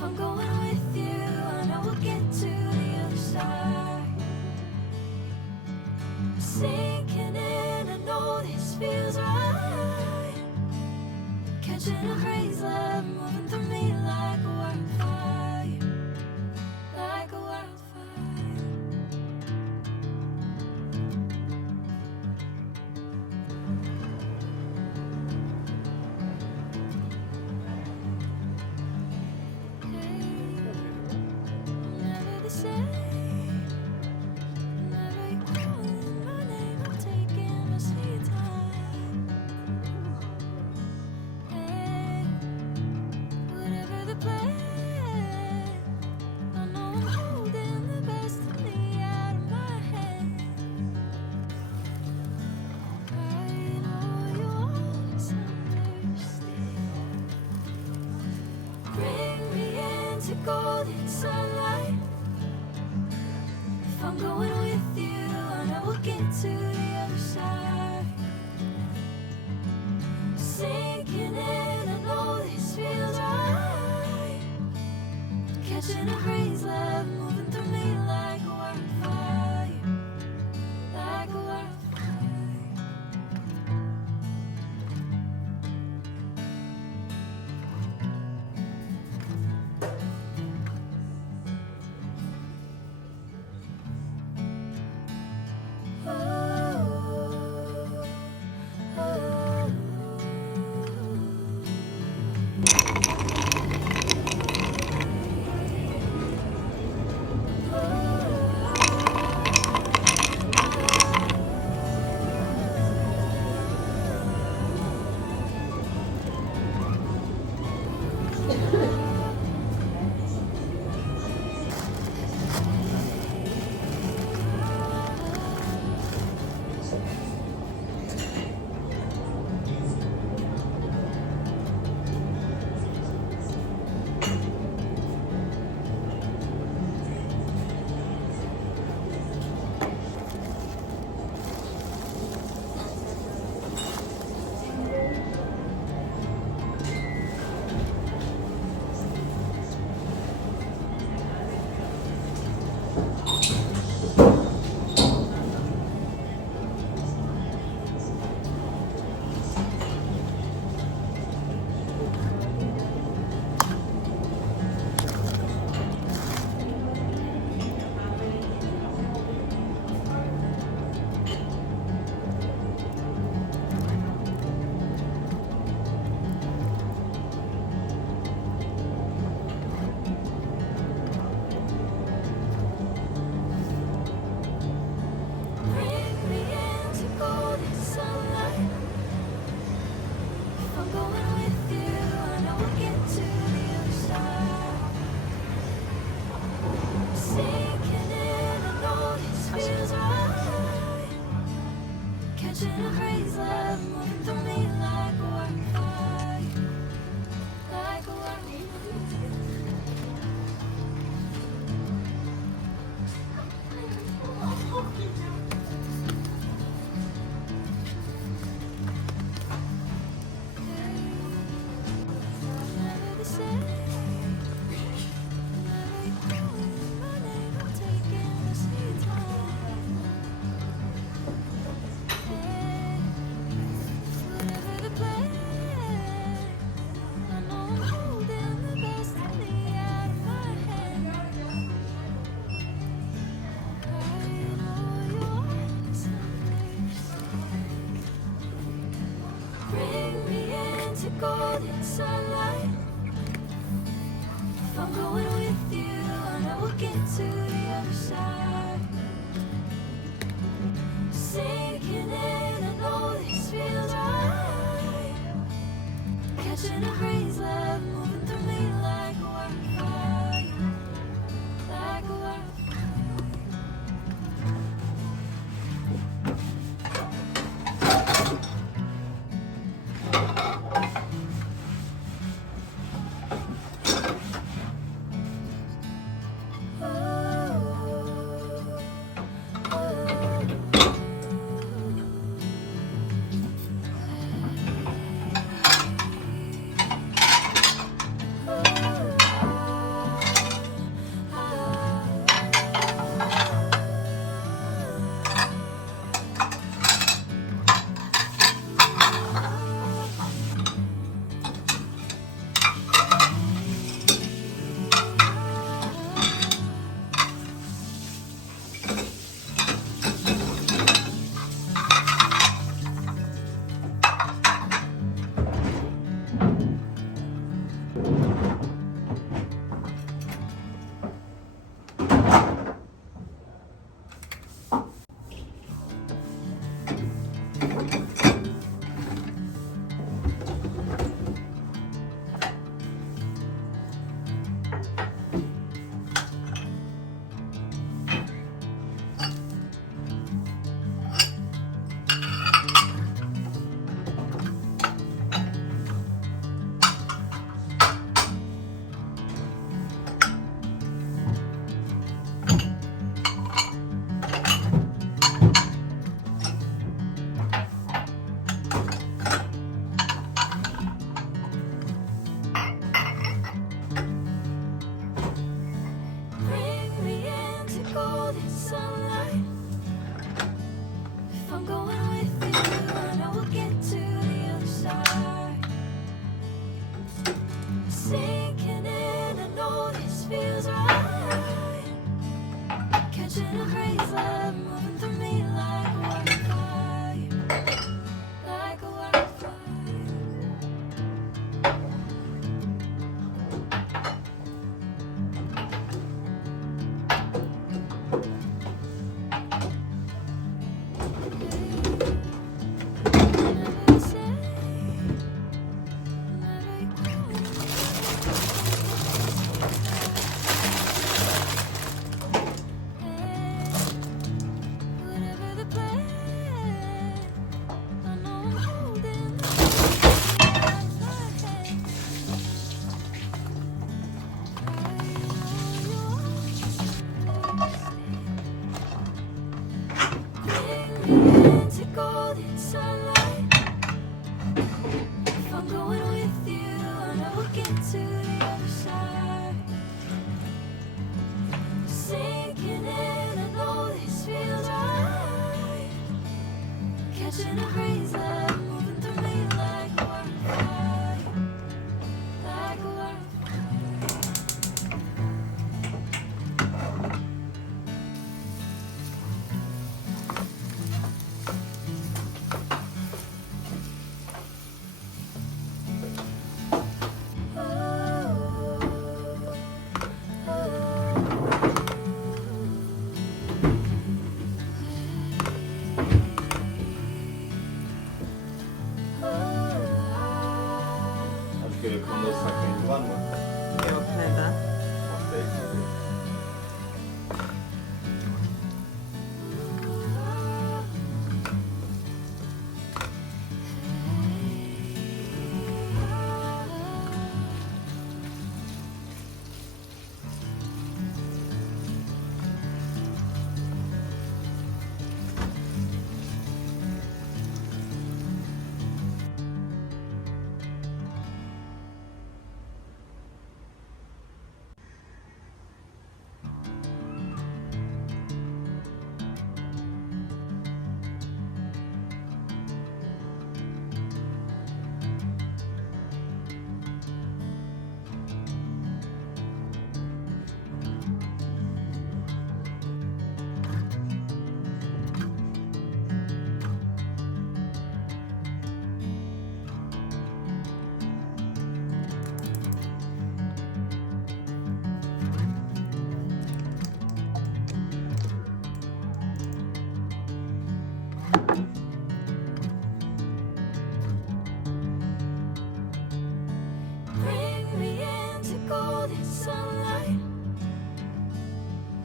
I'm going with you, I know we'll get to the other side. Sinking in, I know this feels right. Catching a haze love moving through me like a wildfire, like a wildfire. Never the same. Never you calling my name, I'm taking my sweet time. Hey, whatever the plan, I know I'm holding the best of me out of my hand. I know you always understand. Bring me into golden sunlight. If I'm going with you, I know we'll get to the other side. Sinking in, I know this feels right. Catching a haze love moving through me like a wildfire, like a wildfire. Bring me into golden sunlight. If I'm going with you, I know we'll get to the other side. Sinking in, I know this feels right. Catching a haze love moving through me like a wildfire, like a wildfire. Never the same. Never you calling my name, I'm taking my sweet time. Hey, whatever the plan, I know I'm holding the best of me out of my hand. I know you always understand. Bring me into golden sunlight. If I'm going with you, I know we'll get to the other side. Sinking in, I know this feels right. Catching a haze love moving through me like a wildfire, like a wildfire. Bring me into golden sunlight. If I'm going with you, I know we'll get to the other side. Sinking in, I know this feels right. Catching a breeze, love moving through me like a wildfire, like a wildfire. Never say, never whatever the plan, I know I'm holding the hand. Bring me into golden sunlight. If I'm going with you, I know we'll get to the other side. Sinking in, I know this feels right. Catching a breeze, love moving through me like a wildfire, like a wildfire. Aşkı konuda sakıncası var mı? Yok, neden? Peki. Bring me into golden sunlight.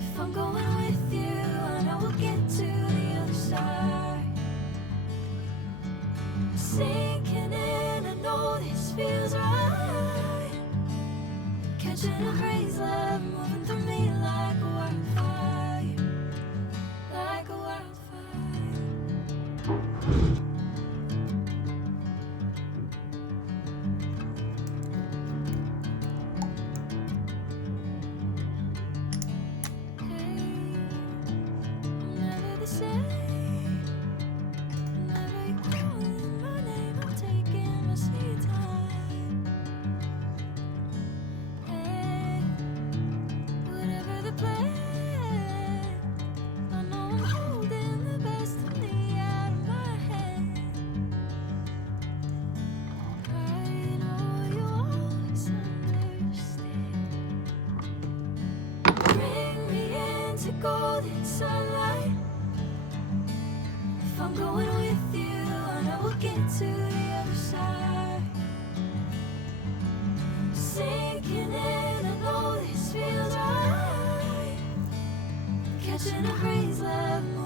If I'm going with you, I know we'll get to the other side. Sinking in, I know this feels right. Catching a breeze, love moving through me like a wildfire, like a wildfire. Never the same. Never you calling my name. I'm taking my sweet time. Hey, whatever the plan, I know I'm holding the best of me out of my hand. I know you always understand. Bring me into golden sunlight. If I'm going with you, I know we'll get to the other side. Sinking in, I know Catching a breeze, love